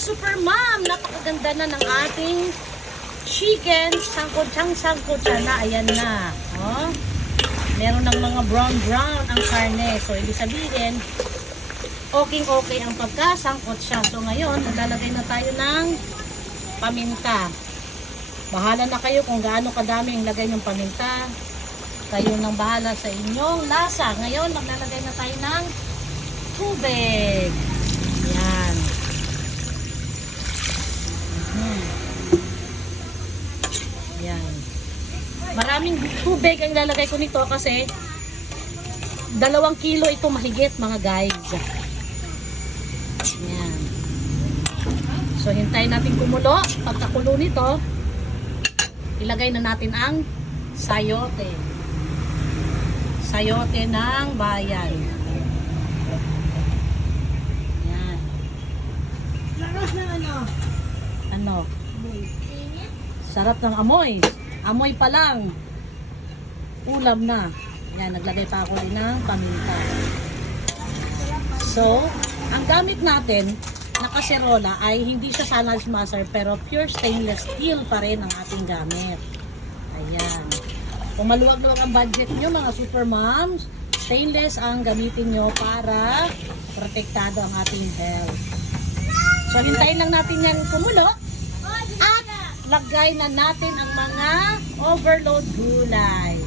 super mom, napakaganda na ng ating chicken. Sangkot na. Ayan na. Oh. Meron ng mga brown ang karne. So, ibig sabihin, okay ang pagkasangkot siya. So, ngayon, maglalagay na tayo ng paminta. Bahala na kayo kung gaano kadami yung lagay ng paminta. Kayo nang bahala sa inyong lasa. Ngayon, maglalagay na tayo ng tubig. Yan. Yan. Maraming tubig ang ilalagay ko nito kasi 2 kilo ito mahigit mga guys. Yan. So, hintayin natin kumulo. Pagkakulo nito, ilagay na natin ang sayote. Sayote ng bayan. Yan. Lakas na ano? Ano? Sarap ng amoy. Amoy pa lang. Ulam na. Yan, naglagay pa ako rin ng paminta. So, ang gamit natin na kaserola ay hindi siya sanal smasher pero pure stainless steel pa rin ang ating gamit. Ayan. Kung maluwag-luwag ang budget nyo mga super moms, stainless ang gamitin nyo para protektado ang ating health. So, hintayin lang natin yan kumulo at lagay na natin ang mga overload gulay.